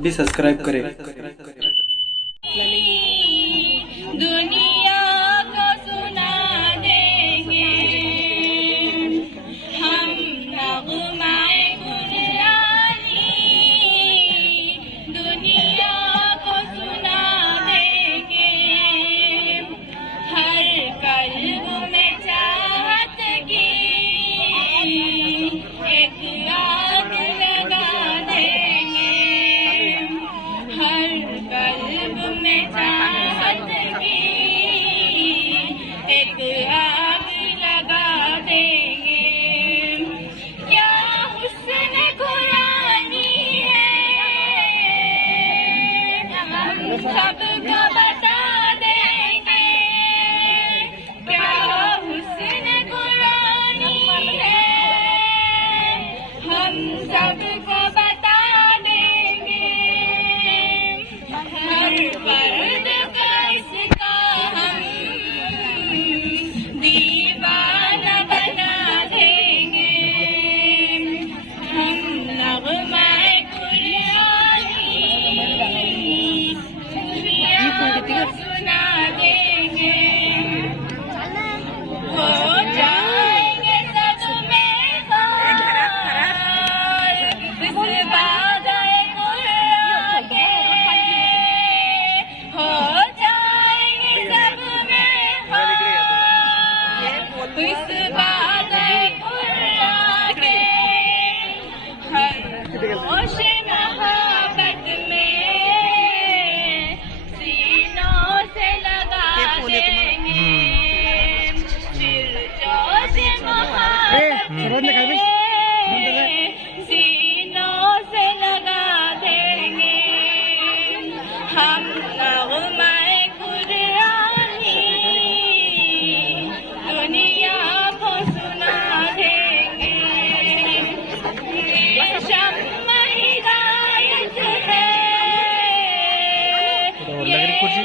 अभी सब्सक्राइब करें। दुनिया को सुना देंगे हम नग़्माए कुरानी, दुनिया को सुना देंगे हर कल्ब में चाहत की एक आग लगा देंगे, हर कल्ब में चाहत की एक आग लगा देंगे। क्या हुस्न कुरानी है हम सबको बता देंगे, क्या हुस्न कुरानी है हम सबको बता देंगे, हर पर्द का इसका हम दीवाना बना देंगे, हम नग़्माए कुरानी दुनिया को सुना देंगे। हो जाएंगे सब में खार इस वादे कुरान के, हो जाएंगे सब में खार इस वादे कुरान के, हर होश मोहब्बत में सीनों से लगा देंगे, फिर जोश मोहब्बत में सीनों से लगा देंगे, हम नग़्माए कुरानी दुनिया को सुना देंगे। ये शम्म हिदायत है, ये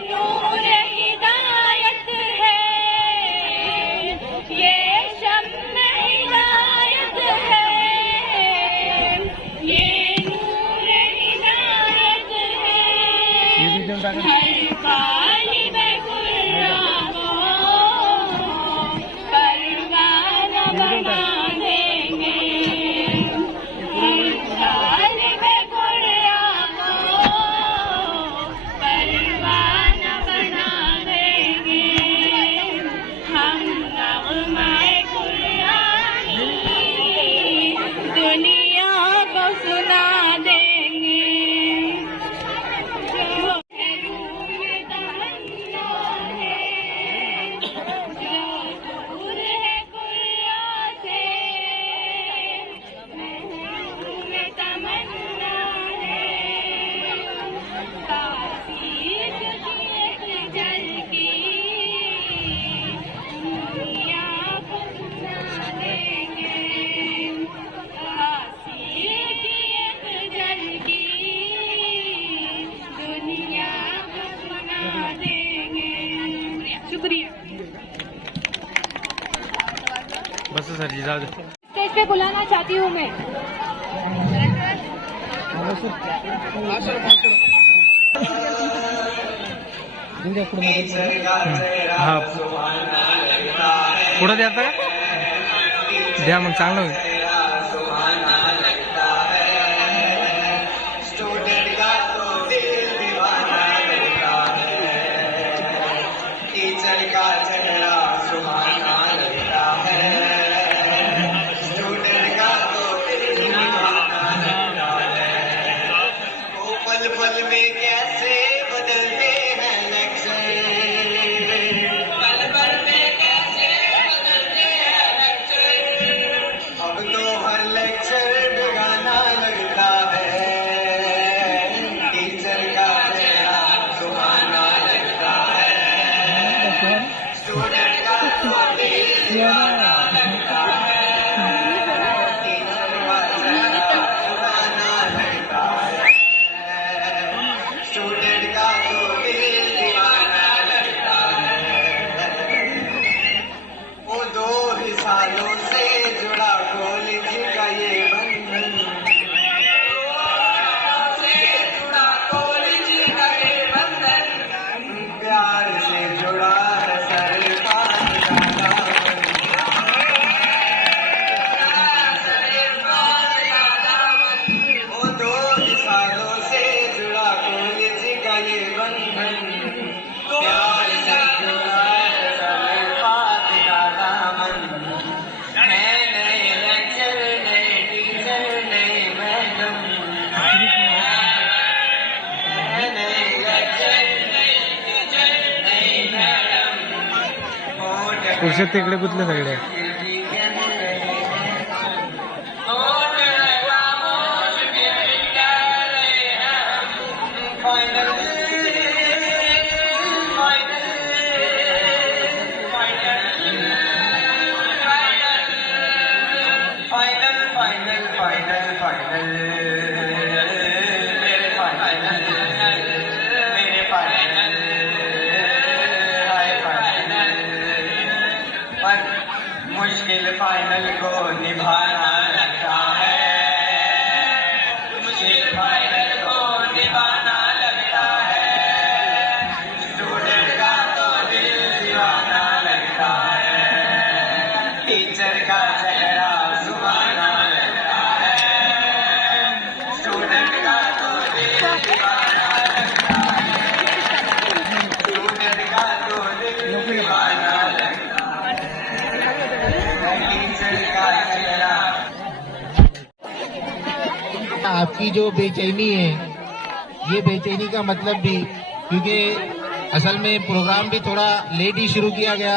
नूर हिदायत है, ये शम्म हिदायत है, ये नूर हिदायत है, हर तालिब कुरान को परवाना बना देंगे, हर तालिब कुरान को परवाना बना देंगे, हम नग़्माए कुरानी दुनिया को सुना देंगे। जो है रूह में तमन्ना है, जो दूर है कुरान से, महबूब में तमन्ना है, तासीर की एक झलकी दुनिया को सुना देंगे, तासीर की एक झलकी दुनिया को सुना देंगे। शुक्रिया। बस सर जी जाओ। स्टेज पे बुलाना चाहती हूँ मैं। हाँ पुढं द्या आता का द्या मग चांगलं होईल. पल में कैसे बदलते हैं नक्शे, पल पल में कैसे बदलते हैं नक्शे, अब हर्षद तिकडे गुतले सगळे. मुश्किल फाइनल को निभाना लगता है, मुश्किल फाइनल को निभाना लगता है, स्टूडेंट का तो दिल दीवाना लगता है, टीचर का चेहरा सुहाना लगता है, स्टूडेंट का तो दिल दीवाना लगता है, स्टूडेंट का तो दिल दीवाना लगता है. आपकी जो बेचैनी है, ये बेचैनी का मतलब भी, क्योंकि असल में प्रोग्राम भी थोड़ा लेट ही शुरू किया गया,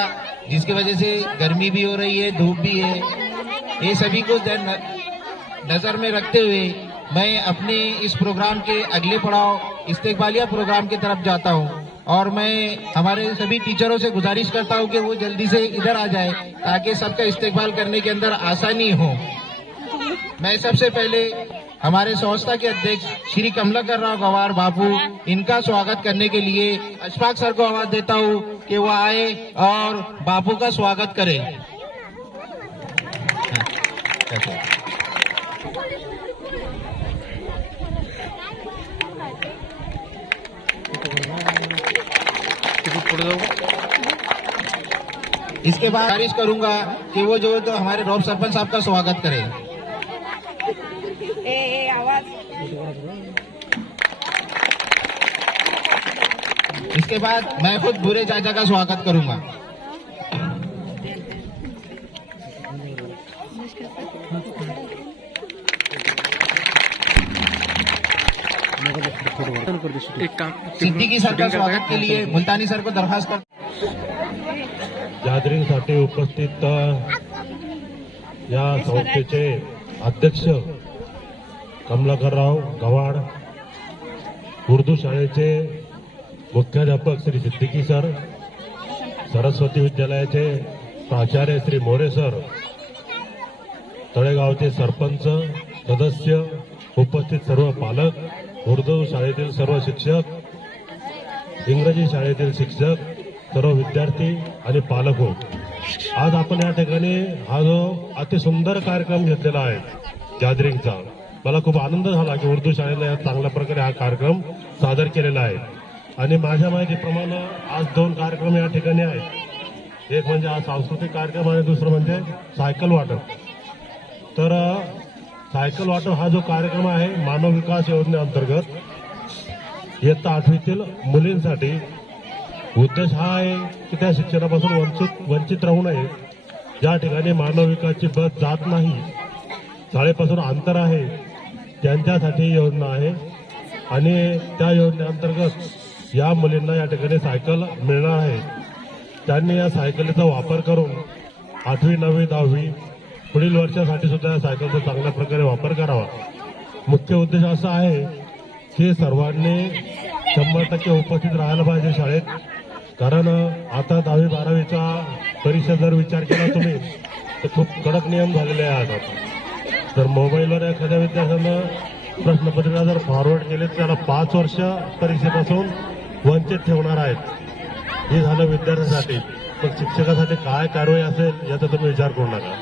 जिसकी वजह से गर्मी भी हो रही है, धूप भी है. ये सभी को नजर में रखते हुए मैं अपने इस प्रोग्राम के अगले पड़ाव इस्तेकबालिया प्रोग्राम की तरफ जाता हूँ. और मैं हमारे सभी टीचरों से गुजारिश करता हूँ कि वो जल्दी से इधर आ जाए ताकि सबका इस्तेकबाल करने के अंदर आसानी हो. मैं सबसे पहले हमारे संस्था के अध्यक्ष श्री कमलाकर राव गवार बापू, इनका स्वागत करने के लिए अशफाक सर को आवाज देता हूँ कि वो आए और बापू का स्वागत करें. इसके बाद गुजारिश करूंगा कि वो जो तो हमारे रॉब सरपंच साहब का स्वागत करें. इसके बाद मैं खुद बुरे चाचा का स्वागत करूंगा. एक काम सिद्दीकी सर का स्वागत के लिए मुल्तानी सर को दरखास्त कर. गॅदरिंगसाठी उपस्थित या संस्थेचे अध्यक्ष कमलाकरराव गवाड, उर्दू शाळेचे मुख्याध्यापक श्री सिद्दीकी सर, सरस्वती विद्यालयाचे प्राचार्य श्री मोरे सर, तळेगावचे सरपंच सदस्य, उपस्थित सर्व पालक, उर्दू शाळेतील सर्व शिक्षक, इंग्रजी शाळेतील शिक्षक, सर्व विद्यार्थी आणि पालक हो. आज आपण या ठिकाणी हा जो अतिसुंदर कार्यक्रम घेतलेला आहे गॅदरिंगचा, मला खूप आनंद झाला की उर्दू शाळेला या चांगल्या प्रकारे हा कार्यक्रम सादर केलेला आहे. आणि माझ्या माहितीप्रमाणे आज 2 कार्यक्रम या ठिकाणी आहेत. एक म्हणजे हा सांस्कृतिक कार्यक्रम आणि दुसरं म्हणजे सायकल वाटप. तर सायकल वाटप हा जो कार्यक्रम आहे मानव विकास योजनेअंतर्गत इयत्ता 8वीतील मुलींसाठी. उद्देश हा आहे की त्या शिक्षणापासून वंचित राहू नये. ज्या ठिकाणी मानव विकासची बस जात नाही, शाळेपासून अंतर आहे, त्यांच्यासाठी ही योजना आहे. आणि त्या योजनेअंतर्गत या मुलींना या ठिकाणी सायकल मिळणार आहे. त्यांनी या सायकलीचा वापर करून 8वी, 9वी, 10वी पुढील वर्षासाठी सुद्धा या सायकलचा चांगल्या प्रकारे वापर करावा. मुख्य उद्देश असा आहे की सर्वांनी 100% उपस्थित राहायला पाहिजे शाळेत. कारण आता 10वी 12वीचा परीक्षा जर विचार केला तुम्ही तर खूप कडक नियम झालेले आहेत. आता तर मोबाईलवर एखाद्या विद्यार्थ्यानं प्रश्नपत्रिका जर फॉरवर्ड केले तर त्याला 5 वर्ष परीक्षेपासून वंचित ठेवणार आहेत. हे झालं विद्यार्थ्यांसाठी. पण शिक्षकासाठी काय कारवाई असेल याचा तुम्ही विचार करू नका.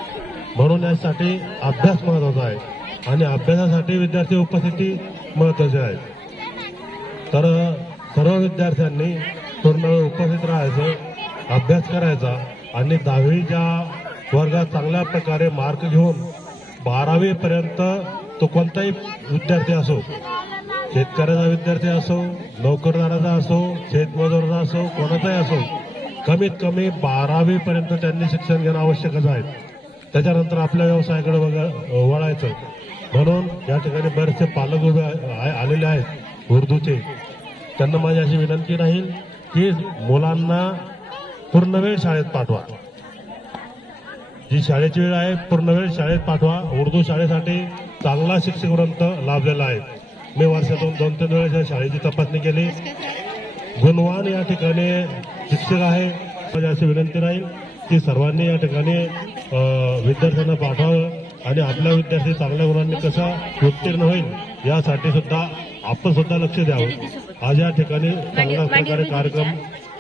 म्हणून यासाठी अभ्यास महत्वाचा आहे आणि अभ्यासासाठी विद्यार्थी उपस्थिती महत्वाची आहे. तर सर्व विद्यार्थ्यांनी पूर्ण वेळ उपस्थित राहायचं, अभ्यास करायचा आणि 10वीच्या वर्गात चांगल्या प्रकारे मार्क घेऊन 12वी पर्यंत तो कोणताही विद्यार्थी असो, शेतकऱ्याचा विद्यार्थी असो, नोकरदाराचा असो, शेतमजुराचा असो, कोणाचाही असो, कमीत कमी 12वी पर्यंत त्यांनी शिक्षण घेणं आवश्यकच आहे. त्याच्यानंतर आपल्या व्यवसायाकडे वळायचं. म्हणून या ठिकाणी बरेचसे पालक उभे आलेले आहेत उर्दूचे. त्यांना माझी अशी विनंती राहील की मुलांना पूर्ण वेळ शाळेत पाठवा. जी शाळेची वेळ आहे पूर्ण वेळ शाळेत पाठवा. उर्दू शाळेसाठी चांगला शिक्षकवृंद लाभलेला आहे. मी वर्षातून 2-3 वेळेस या शाळेची तपासणी केली. गुणवान या ठिकाणी शिक्षक आहे. माझी अशी विनंती राहील की सर्वांनी या ठिकाणी विद्यार्थ्यांना पाठवावं आणि आपला विद्यार्थी चांगल्या गुणांनी कसा उत्तीर्ण होईल यासाठी सुद्धा आपण सुद्धा लक्ष द्यावं. आज या ठिकाणी चांगल्या प्रकारे कार्यक्रम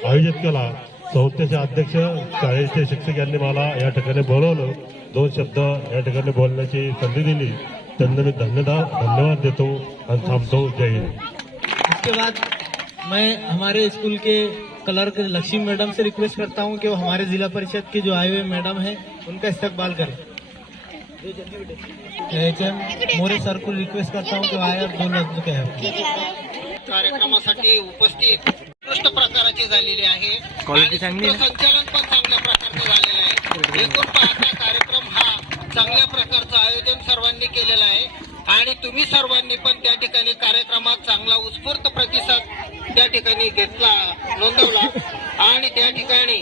आयोजित केला. संस्थेचे अध्यक्ष शाळेचे शिक्षक यांनी मला या ठिकाणी बोलवलं. 2 शब्द या ठिकाणी बोलण्याची संधी दिली. त्यांना मी धन्यवाद देतो आणि थांबतो. जय हिंद. इसके बाद मैं हमारे स्कूल के क्लर्क लक्ष्मी मैडम से रिक्वेस्ट करता हूं कि वो हमारे जिला परिषद के जो आए हुए मैडम हैं उनका इस्तकबाल करें. HM मोरे सर को रिक्वेस्ट करता हूं कि वो आए और 2 लफ्ज कहें. कार्यक्रमासाठी उपस्थित उत्कृष्ट प्रकाराची झालेली आहे. क्वालिटी चांगली आहे. संचालन पण चांगल्या प्रकारचं झालेलं आहे. एकूण पाहता कार्यक्रम हा चांगल्या प्रकारचं आयोजन सर्वांनी केलेलं आहे आणि तुम्ही सर्वांनी पण त्या ठिकाणी कार्यक्रमात चांगला उत्स्फूर्त प्रतिसाद त्या ठिकाणी घेतला, नोंदवला आणि त्या ठिकाणी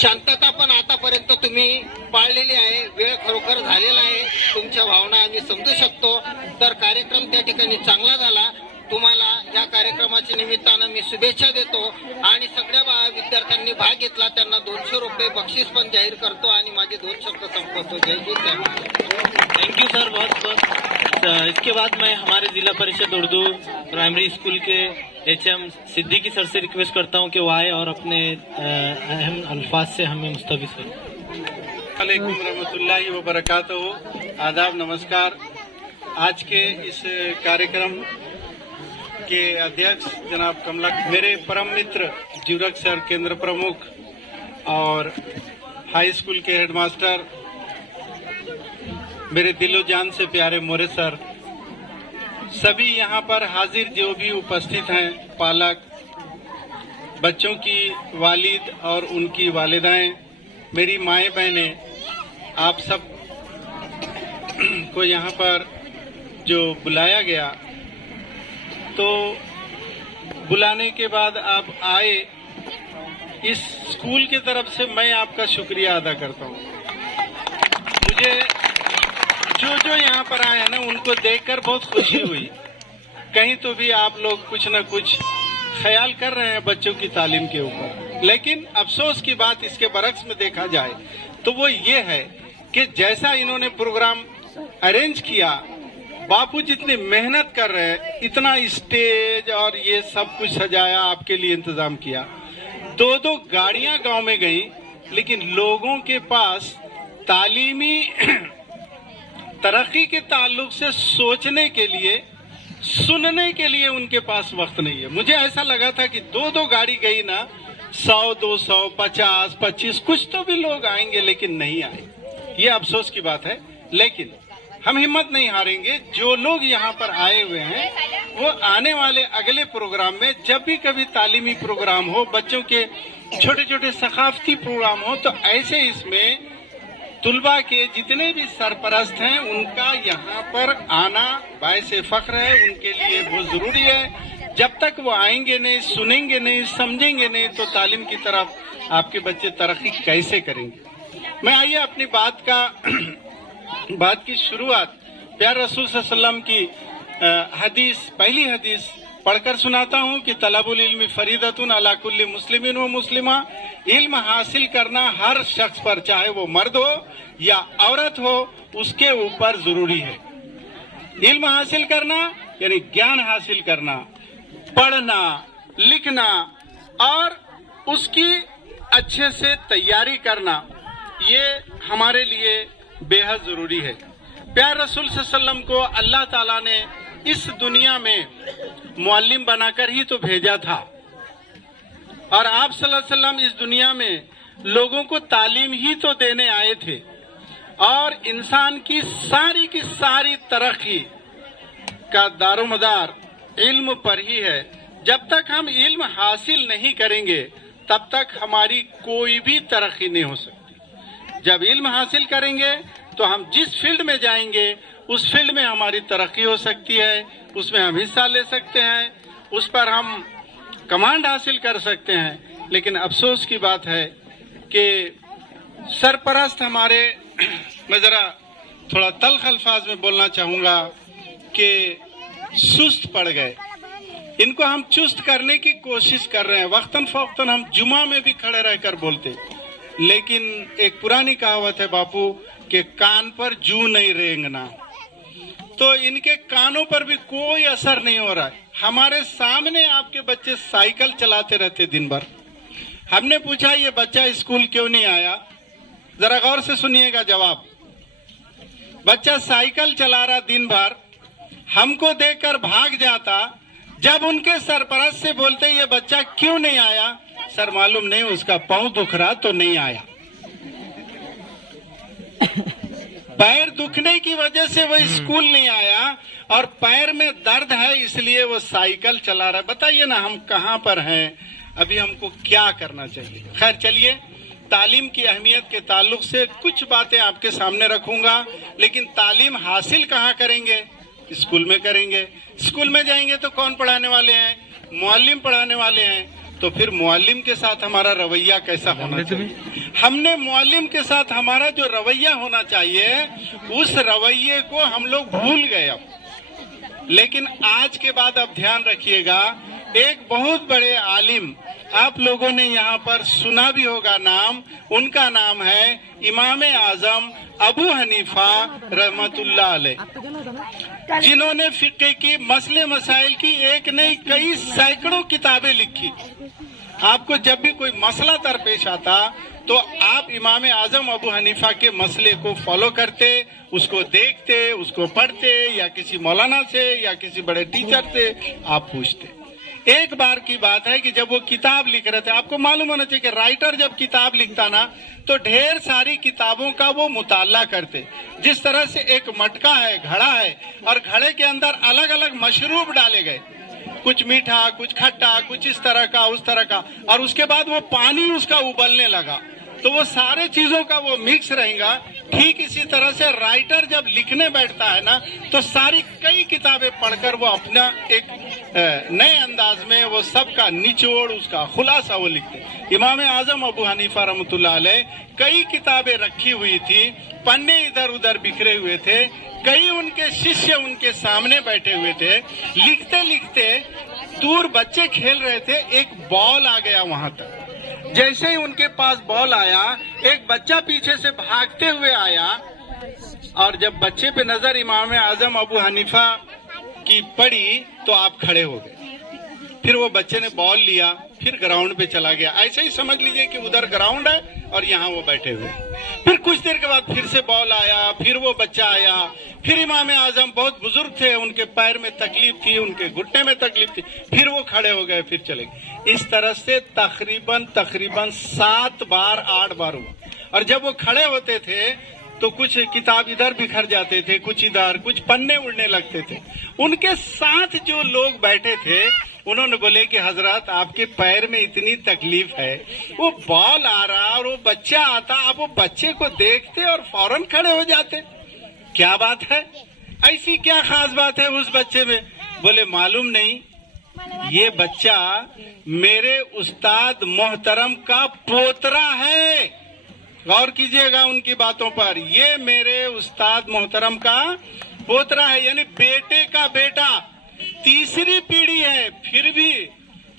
शांतता पण आतापर्यंत तुम्ही पाळलेली आहे. वेळ खरोखर झालेला आहे. तुमच्या भावना आम्ही समजू शकतो. तर कार्यक्रम त्या ठिकाणी चांगला झाला. तुम्हाला या कार्यक्रमाच्या निमित्तानं मी शुभेच्छा देतो आणि सगळ्या विद्यार्थ्यांनी भाग घेतला त्यांना 200 रुपये बक्षीस पण जाहीर करतो आणि माझे 2 शब्द संपवतो. जय हिंद. थैंक यू सर, बहुत बहुत. इसके बाद मैं हमारे जिला परिषद उर्दू प्राइमरी स्कूल के HM सिद्दीकी सर से रिक्वेस्ट करता हूं कि वो आए और अपने अहम अल्फाज से हमें मुस्तबिस करें. वालेकुम रहमतुल्लाहि व बरकातहू. आदाब, नमस्कार. आज के इस कार्यक्रम के अध्यक्ष जनाब कमला, मेरे परम मित्र जीवरक सर केंद्र प्रमुख और हाई स्कूल के हेडमास्टर मेरे दिलो जान से प्यारे मोरे सर, सभी यहाँ पर हाजिर जो भी उपस्थित हैं, पालक, बच्चों की वालिद और उनकी वालिदाएं, मेरी माएँ बहनें, आप सब को यहाँ पर जो बुलाया गया, तो बुलाने के बाद आप आए, इस स्कूल की तरफ से मैं आपका शुक्रिया अदा करता हूँ. मुझे जो यहाँ पर आए हैं ना, उनको देखकर बहुत खुशी हुई. कहीं तो भी आप लोग कुछ न कुछ ख्याल कर रहे हैं बच्चों की तालीम के ऊपर. लेकिन अफसोस की बात इसके बरक्स में देखा जाए तो वो ये है कि जैसा इन्होंने प्रोग्राम अरेंज किया, बापू जितनी मेहनत कर रहे हैं, इतना स्टेज और ये सब कुछ सजाया, आपके लिए इंतजाम किया. 2-2 गाड़ियां गांव में गई, लेकिन लोगों के पास तालीमी तरक्की के ताल्लुक से सोचने के लिए, सुनने के लिए उनके पास वक्त नहीं है. मुझे ऐसा लगा था कि 2-2 गाड़ी गई ना, 100, 200, 50, 25 कुछ तो भी लोग आएंगे, लेकिन नहीं आए. ये अफसोस की बात है. लेकिन हम हिम्मत नहीं हारेंगे. जो लोग यहाँ पर आए हुए हैं, वो आने वाले अगले प्रोग्राम में जब भी कभी तालीमी प्रोग्राम हो, बच्चों के छोटे छोटे सकाफती प्रोग्राम हो, तो ऐसे इसमें तुलबा के जितने भी सरपरस्त हैं, उनका यहाँ पर आना बायसे फख्र है. उनके लिए बहुत जरूरी है. जब तक वो आएंगे नहीं, सुनेंगे नहीं, समझेंगे नहीं, तो तालीम की तरफ आपके बच्चे तरक्की कैसे करेंगे. मैं आइए अपनी बात की शुरुआत प्यारे रसूल सल्लल्लाहु अलैहि वसल्लम की हदीस, पहली हदीस पढ़कर सुनाता हूँ कि तलबुल इल्मी फरीदतुन अला कुल्ली मुस्लिमिन व मुस्लिमा. इल्म हासिल करना हर शख्स पर, चाहे वो मर्द हो या औरत हो, उसके ऊपर जरूरी है. इल्म हासिल करना यानी ज्ञान हासिल करना, पढ़ना, लिखना और उसकी अच्छे से तैयारी करना, ये हमारे लिए बेहद जरूरी है. प्यारे रसूल सल्लल्लाहु अलैहि वसल्लम को अल्लाह ताला ने इस दुनिया में मुअल्लिम बनाकर ही तो भेजा था, और आप सल्लल्लाहु अलैहि वसल्लम इस दुनिया में लोगों को तालीम ही तो देने आए थे. और इंसान की सारी तरक्की का दारोमदार इल्म पर ही है. जब तक हम इल्म हासिल नहीं करेंगे, तब तक हमारी कोई भी तरक्की नहीं हो सकती. जब इल्म हासिल करेंगे तो हम जिस फील्ड में जाएंगे, उस फील्ड में हमारी तरक्की हो सकती है, उसमें हम हिस्सा ले सकते हैं, उस पर हम कमांड हासिल कर सकते हैं. लेकिन अफसोस की बात है कि सरपरस्त हमारे, मैं जरा थोड़ा तल्ख अल्फाज में बोलना चाहूंगा कि सुस्त पड़ गए। इनको हम चुस्त करने की कोशिश कर रहे हैं। वक्तन फौक्तन हम जुमा में भी खड़े रहकर बोलते, लेकिन एक पुरानी कहावत है बापू कि कान पर जू नहीं रेंगना, तो इनके कानों पर भी कोई असर नहीं हो रहा है। हमारे सामने आपके बच्चे साइकिल चलाते रहते दिन भर। हमने पूछा ये बच्चा स्कूल क्यों नहीं आया, जरा गौर से सुनिएगा जवाब। बच्चा साइकिल चला रहा दिन भर, हमको देखकर भाग जाता। जब उनके सरपरस्त से बोलते ये बच्चा क्यों नहीं आया, सर मालूम नहीं उसका पांव दुख रहा तो नहीं आया। पैर दुखने की वजह से वो स्कूल नहीं आया और पैर में दर्द है इसलिए वो साइकिल चला रहा है। बताइए ना हम कहां पर हैं, अभी हमको क्या करना चाहिए। खैर चलिए, तालीम की अहमियत के ताल्लुक से कुछ बातें आपके सामने रखूंगा, लेकिन तालीम हासिल कहाँ करेंगे, स्कूल में करेंगे। स्कूल में जाएंगे तो कौन पढ़ाने वाले हैं, मुअल्लिम पढ़ाने वाले हैं। तो फिर मुअल्लिम के साथ हमारा रवैया कैसा होना चाहिए। हमने मुअल्लिम के साथ हमारा जो रवैया होना चाहिए उस रवैये को हम लोग भूल गए अब। लेकिन आज के बाद अब ध्यान रखिएगा, एक बहुत बड़े आलिम आप लोगों ने यहाँ पर सुना भी होगा नाम, उनका नाम है इमाम आजम अबू हनीफा रहमतुल्लाह अलैह, जिन्होंने फिक्र की मसले मसाइल की एक नहीं कई सैकड़ों किताबें लिखी। आपको जब भी कोई मसला दरपेश आता तो आप इमाम आजम अबू हनीफा के मसले को फॉलो करते, उसको देखते, उसको पढ़ते, या किसी मौलाना से या किसी बड़े टीचर से आप पूछते। एक बार की बात है कि जब वो किताब लिख रहे थे, आपको मालूम होना चाहिए कि राइटर जब किताब लिखता ना तो ढेर सारी किताबों का वो मुताला करते। जिस तरह से एक मटका है, घड़ा है, और घड़े के अंदर अलग अलग मशरूब डाले गए, कुछ मीठा, कुछ खट्टा, कुछ इस तरह का, उस तरह का, और उसके बाद वो पानी उसका उबलने लगा, तो वो सारे चीजों का वो मिक्स रहेगा। ठीक इसी तरह से राइटर जब लिखने बैठता है ना तो सारी कई किताबें पढ़कर वो अपना एक नए अंदाज में वो सबका निचोड़, उसका खुलासा वो लिखते। इमाम आजम अबू हनीफा रहमतुल्लाह अलैह कई किताबें रखी हुई थी, पन्ने इधर उधर बिखरे हुए थे, कई उनके शिष्य उनके सामने बैठे हुए थे। लिखते लिखते दूर बच्चे खेल रहे थे, एक बॉल आ गया वहां तक। जैसे ही उनके पास बॉल आया, एक बच्चा पीछे से भागते हुए आया, और जब बच्चे पे नजर इमाम आजम अबू हनीफा की पड़ी तो आप खड़े हो गए। फिर वो बच्चे ने बॉल लिया, फिर ग्राउंड पे चला गया। ऐसे ही समझ लीजिए कि उधर ग्राउंड है और यहाँ वो बैठे हुए। फिर कुछ देर के बाद फिर से बॉल आया, फिर वो बच्चा आया, फिर इमाम आजम बहुत बुजुर्ग थे, उनके पैर में तकलीफ थी, उनके घुटने में तकलीफ थी, फिर वो खड़े हो गए, फिर चले गए। इस तरह से तकरीबन 7 बार 8 बार हुआ। और जब वो खड़े होते थे तो कुछ किताब इधर बिखर जाते थे, कुछ इधर, कुछ पन्ने उड़ने लगते थे। उनके साथ जो लोग बैठे थे उन्होंने बोले कि हजरत आपके पैर में इतनी तकलीफ है, वो बॉल आ रहा और वो बच्चा आता, आप वो बच्चे को देखते और फौरन खड़े हो जाते, क्या बात है, ऐसी क्या खास बात है उस बच्चे में? बोले मालूम नहीं, ये बच्चा मेरे उस्ताद मोहतरम का पोतरा है। गौर कीजिएगा उनकी बातों पर, ये मेरे उस्ताद मोहतरम का पोतरा है, यानी बेटे का बेटा, तीसरी पीढ़ी है। फिर भी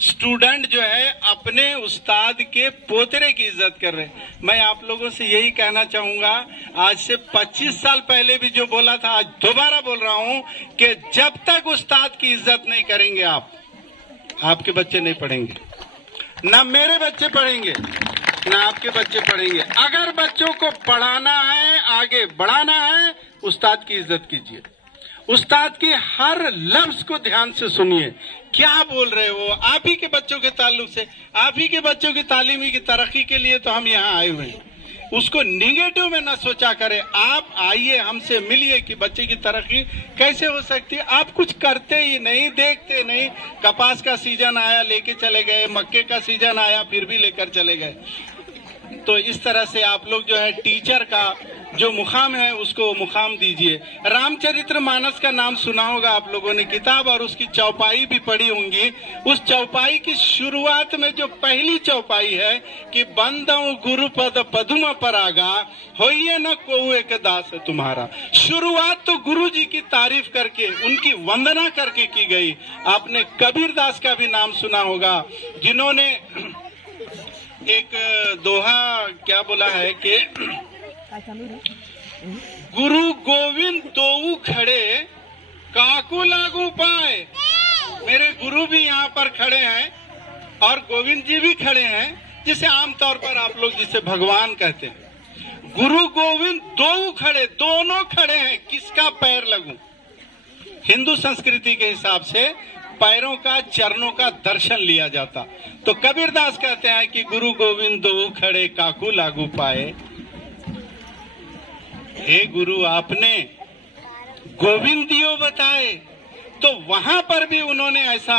स्टूडेंट जो है अपने उस्ताद के पोतरे की इज्जत कर रहे हैं। मैं आप लोगों से यही कहना चाहूंगा, आज से 25 साल पहले भी जो बोला था, आज दोबारा बोल रहा हूं कि जब तक उस्ताद की इज्जत नहीं करेंगे आप, आपके बच्चे नहीं पढ़ेंगे, ना मेरे बच्चे पढ़ेंगे, ना आपके बच्चे पढ़ेंगे। अगर बच्चों को पढ़ाना है, आगे बढ़ाना है, उस्ताद की इज्जत कीजिए, उस्ताद की हर लफ्ज को ध्यान से सुनिए, क्या बोल रहे हो। आप ही के बच्चों के ताल्लुक से, आप ही के बच्चों की तालीमी की तरक्की के लिए तो हम यहाँ आए हुए हैं। उसको निगेटिव में न सोचा करें। आप आइए, हमसे मिलिए कि बच्चे की तरक्की कैसे हो सकती है। आप कुछ करते ही नहीं, देखते नहीं। कपास का सीजन आया लेके चले गए, मक्के का सीजन आया फिर भी लेकर चले गए। तो इस तरह से आप लोग जो है टीचर का जो मुकाम है उसको मुकाम दीजिए। रामचरितमानस का नाम सुना होगा आप लोगों ने किताब, और उसकी चौपाई भी पढ़ी होंगी। उस चौपाई की शुरुआत में जो पहली चौपाई है कि बंदऊ गुरुपद पदुम परागा होइए न कोऊ एक दास तुम्हारा। शुरुआत तो गुरु जी की तारीफ करके, उनकी वंदना करके की गई। आपने कबीरदास का भी नाम सुना होगा, जिन्होंने एक दोहा क्या बोला है कि गुरु गोविंद दोऊ खड़े काकू लागू पाए। मेरे गुरु भी यहाँ पर खड़े हैं और गोविंद जी भी खड़े हैं, जिसे आमतौर पर आप लोग जिसे भगवान कहते हैं। गुरु गोविंद दोऊ खड़े, दोनों खड़े हैं, किसका पैर लगूं। हिंदू संस्कृति के हिसाब से पैरों का, चरणों का दर्शन लिया जाता। तो कबीरदास कहते हैं कि गुरु गोविंद दो खड़े काकू लागू पाए। हे गुरु, आपने गोविंद दियो बताए। तो वहां पर भी उन्होंने ऐसा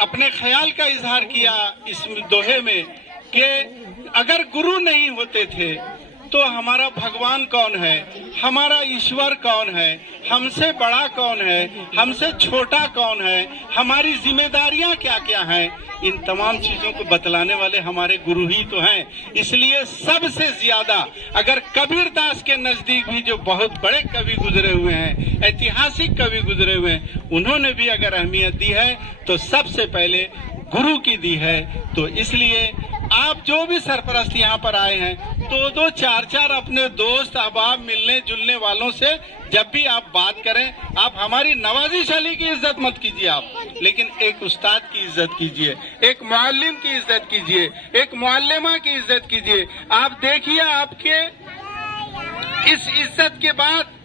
अपने ख्याल का इजहार किया इस दोहे में कि अगर गुरु नहीं होते थे तो हमारा भगवान कौन है, हमारा ईश्वर कौन है, हमसे बड़ा कौन है, हमसे छोटा कौन है, हमारी जिम्मेदारियां क्या क्या हैं। इन तमाम चीजों को बतलाने वाले हमारे गुरु ही तो हैं। इसलिए सबसे ज्यादा अगर कबीरदास के नजदीक भी जो बहुत बड़े कवि गुजरे हुए हैं, ऐतिहासिक कवि गुजरे हुए हैं, उन्होंने भी अगर अहमियत दी है तो सबसे पहले गुरु की दी है। तो इसलिए आप जो भी सरपरस्त यहाँ पर आए हैं, दो चार अपने दोस्त अहबाब मिलने जुलने वालों से जब भी आप बात करें, आप हमारी नवाजिश अली की इज्जत मत कीजिए आप, लेकिन एक उस्ताद की इज्जत कीजिए, एक मुअल्लिम की इज्जत कीजिए, एक मुअल्लिमा की इज्जत कीजिए। आप देखिए आपके इस इज्जत के बाद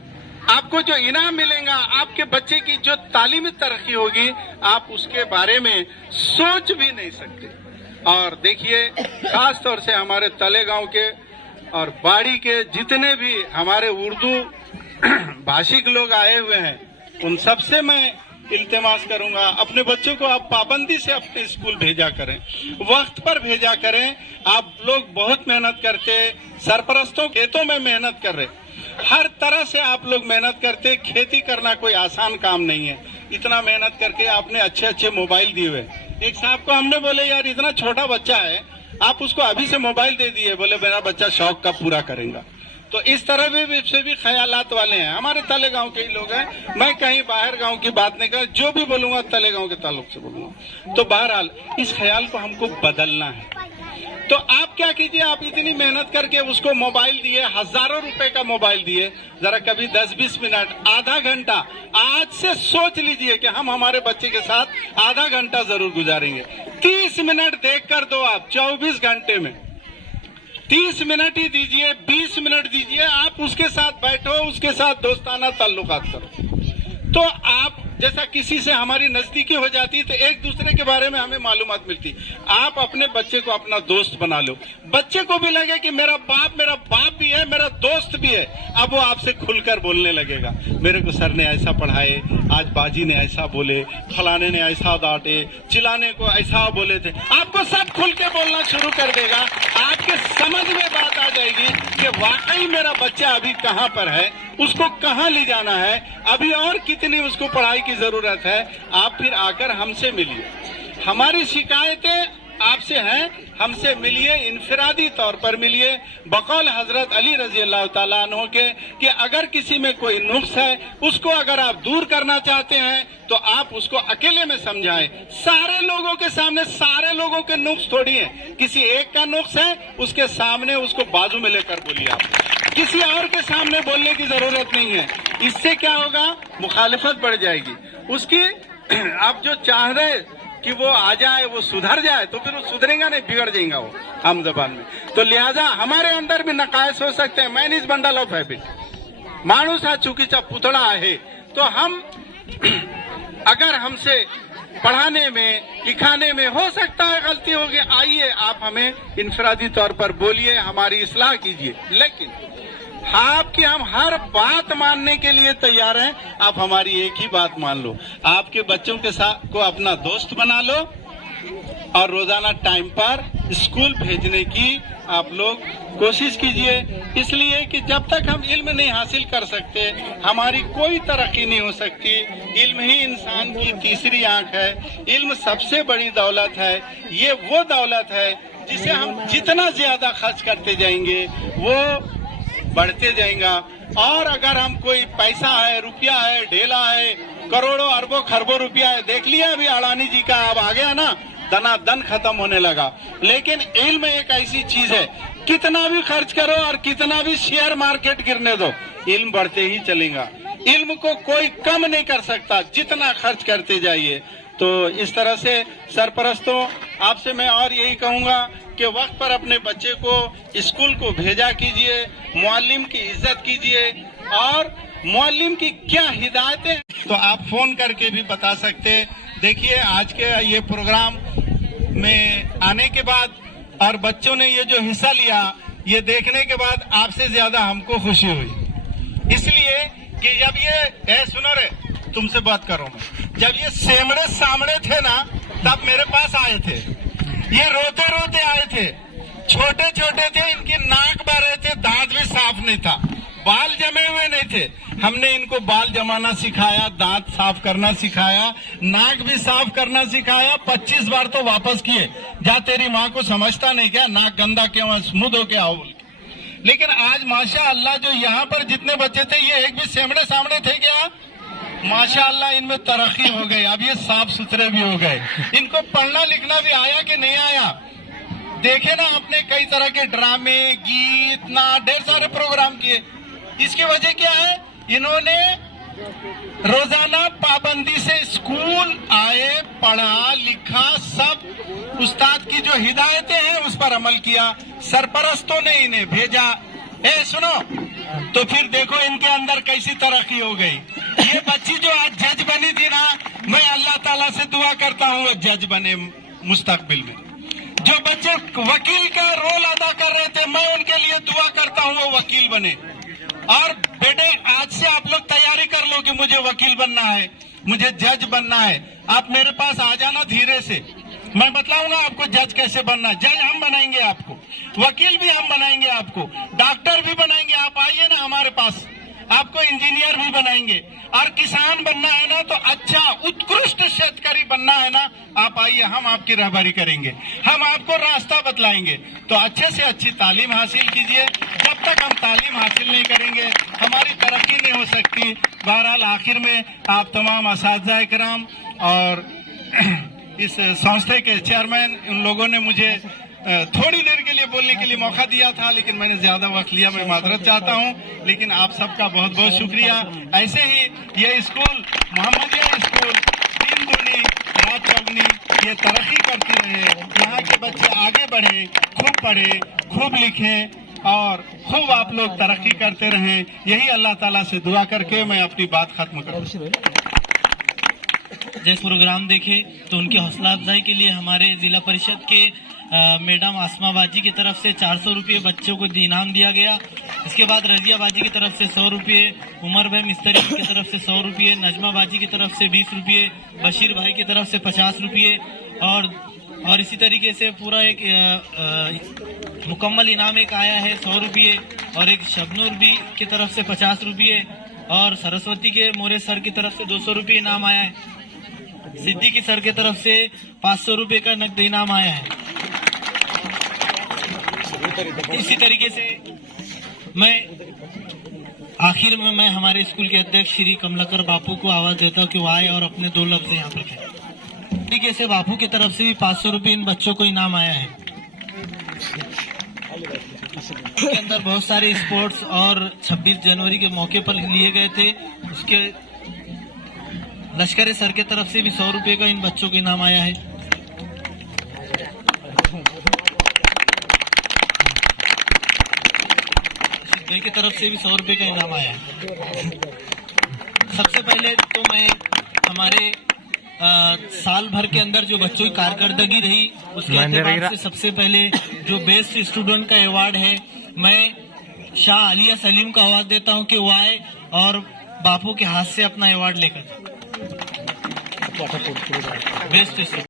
आपको जो इनाम मिलेगा, आपके बच्चे की जो तालीमी तरक्की होगी, आप उसके बारे में सोच भी नहीं सकते। और देखिए खास तौर से हमारे तलेगांव के और बाड़ी के जितने भी हमारे उर्दू भाषिक लोग आए हुए हैं, उन सबसे मैं इल्तिमास करूंगा, अपने बच्चों को आप पाबंदी से अपने स्कूल भेजा करें, वक्त पर भेजा करें। आप लोग बहुत मेहनत करते, सरपरस्तों खेतों में मेहनत कर रहे, हर तरह से आप लोग मेहनत करते। खेती करना कोई आसान काम नहीं है। इतना मेहनत करके आपने अच्छे अच्छे मोबाइल दिए हुए। एक साहब को हमने बोले यार इतना छोटा बच्चा है, आप उसको अभी से मोबाइल दे दिए, बोले मेरा बच्चा शौक कब पूरा करेगा। तो इस तरह से भी ख्यालात वाले हैं। हमारे तलेगांव के ही लोग हैं, मैं कहीं बाहर गांव की बात नहीं कर, जो भी बोलूंगा तलेगांव के ताल्लुक से बोलूंगा। तो बहरहाल इस ख्याल को हमको बदलना है। तो आप क्या कीजिए, आप इतनी मेहनत करके उसको मोबाइल दिए, हजारों रुपए का मोबाइल दिए, जरा कभी 10-20 मिनट, आधा घंटा आज से सोच लीजिए कि हम हमारे बच्चे के साथ आधा घंटा जरूर गुजारेंगे। 30 मिनट देख कर दो आप 24 घंटे में, 30 मिनट ही दीजिए, 20 मिनट दीजिए, आप उसके साथ बैठो, उसके साथ दोस्ताना ताल्लुकात करो। तो आप जैसा किसी से हमारी नजदीकी हो जाती तो एक दूसरे के बारे में हमें मालूमात मिलती। आप अपने बच्चे को अपना दोस्त बना लो, बच्चे को भी लगे कि मेरा बाप भी है, मेरा दोस्त भी है। अब वो आपसे खुलकर बोलने लगेगा, मेरे को सर ने ऐसा पढ़ाए, आज बाजी ने ऐसा बोले, फलाने ने ऐसा डांटे, चिल्लाने को ऐसा बोले थे। आपको सब खुल के बोलना शुरू कर देगा। आपके समझ में बात आ जाएगी कि वाकई मेरा बच्चा अभी कहाँ पर है, उसको कहाँ ले जाना है, अभी और कितनी उसको पढ़ाई की जरूरत है। आप फिर आकर हमसे मिलिए, हमारी शिकायतें आपसे हैं, हमसे मिलिए, इनफरादी तौर पर मिलिए। बकौल हजरत अली रजी अल्लाह ताला अन्हु के कि अगर किसी में कोई नुक्स है, उसको अगर आप दूर करना चाहते हैं तो आप उसको अकेले में समझाएं। सारे लोगों के सामने सारे लोगों के नुक्स थोड़ी है, किसी एक का नुक्स है, उसके सामने उसको बाजू में लेकर बोलिए। आप किसी और के सामने बोलने की जरूरत नहीं है। इससे क्या होगा, मुखालिफत बढ़ जाएगी उसकी। आप जो चाह रहे कि वो आ जाए, वो सुधर जाए, तो फिर वो सुधरेगा नहीं, बिगड़ जाएगा वो हम जबान में। तो लिहाजा हमारे अंदर भी नकायस हो सकते हैं। Man is bundle of habit, मानुस हा चुकीचा पुतळा आहे। तो हम अगर हमसे पढ़ाने में लिखाने में हो सकता है गलती होगी, आइए आप हमें इनफरादी तौर पर बोलिए, हमारी इस्लाह कीजिए। लेकिन आपकी हम हर बात मानने के लिए तैयार हैं। आप हमारी एक ही बात मान लो, आपके बच्चों के साथ को अपना दोस्त बना लो और रोजाना टाइम पर स्कूल भेजने की आप लोग कोशिश कीजिए, इसलिए कि जब तक हम इल्म नहीं हासिल कर सकते हमारी कोई तरक्की नहीं हो सकती। इल्म ही इंसान की तीसरी आंख है, इल्म सबसे बड़ी दौलत है। ये वो दौलत है जिसे हम जितना ज्यादा खर्च करते जाएंगे वो बढ़ते जाएगा। और अगर हम कोई पैसा है, रुपया है, ढेला है, करोड़ों अरबों खरबों रुपया है, देख लिया अभी अडानी जी का अब आ गया ना, दनादन खत्म होने लगा। लेकिन इल्म एक ऐसी चीज है, कितना भी खर्च करो और कितना भी शेयर मार्केट गिरने दो, इल्म बढ़ते ही चलेगा। इल्म को कोई कम नहीं कर सकता, जितना खर्च करते जाइए। तो इस तरह से सरपरस्तों आपसे मैं और यही कहूंगा कि वक्त पर अपने बच्चे को स्कूल को भेजा कीजिए, मुअल्लिम की इज्जत कीजिए। और मुअल्लिम की क्या हिदायतें तो आप फोन करके भी बता सकते। देखिए आज के ये प्रोग्राम में आने के बाद और बच्चों ने ये जो हिस्सा लिया, ये देखने के बाद आपसे ज्यादा हमको खुशी हुई। इसलिए कि जब ये सुनो रे, तुमसे बात करो मैं, जब ये सेमड़े सामड़े थे ना, तब मेरे पास आए थे, ये रोते रोते आए थे, छोटे छोटे थे, इनकी नाक बह रहे थे, दांत भी साफ नहीं था, बाल जमे हुए नहीं थे। हमने इनको बाल जमाना सिखाया, दांत साफ करना सिखाया, नाक भी साफ करना सिखाया। 25 बार तो वापस किए, जा तेरी माँ को समझता नहीं क्या, नाक गंदा क्यों है, स्मूथ हो के आओ बोल के। लेकिन आज माशाअल्लाह जो यहाँ पर जितने बच्चे थे, ये एक भी सेमड़े सामने थे क्या? माशाअल्लाह इनमें तरक्की हो गई, अब ये साफ सुथरे भी हो गए। इनको पढ़ना लिखना भी आया कि नहीं आया? देखे ना आपने कई तरह के ड्रामे, गीत, नाच, ढेर सारे प्रोग्राम किए। इसकी वजह क्या है? इन्होंने रोजाना पाबंदी से स्कूल आए, पढ़ा लिखा, सब उस्ताद की जो हिदायतें हैं उस पर अमल किया। सरपरस्तों ने इन्हें भेजा, सुनो तो फिर देखो इनके अंदर कैसी तरक्की हो गई। ये बच्ची जो आज जज बनी थी ना, मैं अल्लाह ताला से दुआ करता हूँ वो जज बने मुस्तकबिल में। जो बच्चे वकील का रोल अदा कर रहे थे, मैं उनके लिए दुआ करता हूँ वो वकील बने। और बेटे आज से आप लोग तैयारी कर लो कि मुझे वकील बनना है, मुझे जज बनना है। आप मेरे पास आ जाना धीरे से, मैं बतलाऊंगा आपको जज कैसे बनना है। जज हम बनाएंगे आपको, वकील भी हम बनाएंगे आपको, डॉक्टर भी बनाएंगे। आप आइए ना हमारे पास, आपको इंजीनियर भी बनाएंगे। और किसान बनना है ना, तो अच्छा उत्कृष्ट शेतकारी बनना है ना, आप आइए, हम आपकी रहबरी करेंगे, हम आपको रास्ता बतलाएंगे। तो अच्छे से अच्छी तालीम हासिल कीजिए। जब तक हम तालीम हासिल नहीं करेंगे हमारी तरक्की नहीं हो सकती। बहरहाल आखिर में आप तमाम असातिज़ा इकराम और इस संस्था के चेयरमैन, उन लोगों ने मुझे थोड़ी देर के लिए बोलने के लिए मौका दिया था, लेकिन मैंने ज्यादा वक्त लिया, मैं माजरत चाहता हूं। लेकिन आप सबका बहुत बहुत शुक्रिया। ऐसे ही ये स्कूल, मोहम्मदिया स्कूल, दिन दूनी रात चौगनी, ये तरक्की करती रहे, यहाँ के बच्चे आगे बढ़े, खूब पढ़े, खूब लिखें और खूब आप लोग तरक्की करते रहें। यही अल्लाह ताला से दुआ करके मैं अपनी बात खत्म करूँ। जैसे प्रोग्राम देखे तो उनकी हौसला अफजाई के लिए हमारे जिला परिषद के मैडम आसमा बाजी की तरफ से 400 रुपये बच्चों को इनाम दिया गया। इसके बाद रजिया बाजी की तरफ से 100 रुपये, उमर भाई मिस्त्री की तरफ से 100 रुपये, नजमा बाजी की तरफ से 20 रुपये, बशीर भाई की तरफ से 50 रुपये और इसी तरीके से पूरा एक मुकम्मल इनाम एक आया है 100 रुपये, और एक शबनूर भी की तरफ से 50 रुपये, और सरस्वती के मोरे सर की तरफ से 200 रुपये इनाम आया है। सिद्दीकी सर की तरफ से 500 रुपये का नकद इनाम आया है। इसी तरीके से आखिर में मैं हमारे स्कूल के अध्यक्ष श्री कमलाकर बापू को आवाज देता हूँ कि वो आए और अपने 2 लफ्ज यहाँ पे कहें। तरीके से बापू की तरफ से भी 500 रुपये इन बच्चों को इनाम आया है। इसके अंदर बहुत सारे स्पोर्ट्स और 26 जनवरी के मौके पर लिए गए थे। उसके लश्कर सर के तरफ से भी 100 रुपये का इन बच्चों को इनाम आया है। की तरफ से भी 100 रुपये का इनाम आया है। सबसे पहले तो मैं हमारे साल भर के अंदर जो बच्चों की कारकर्दगी रही उसके एतबार से सबसे पहले जो बेस्ट स्टूडेंट का अवार्ड है, मैं शाह आलिया सलीम को आवाज देता हूं कि वो आए और बापू के हाथ से अपना अवार्ड लेकर बेस्ट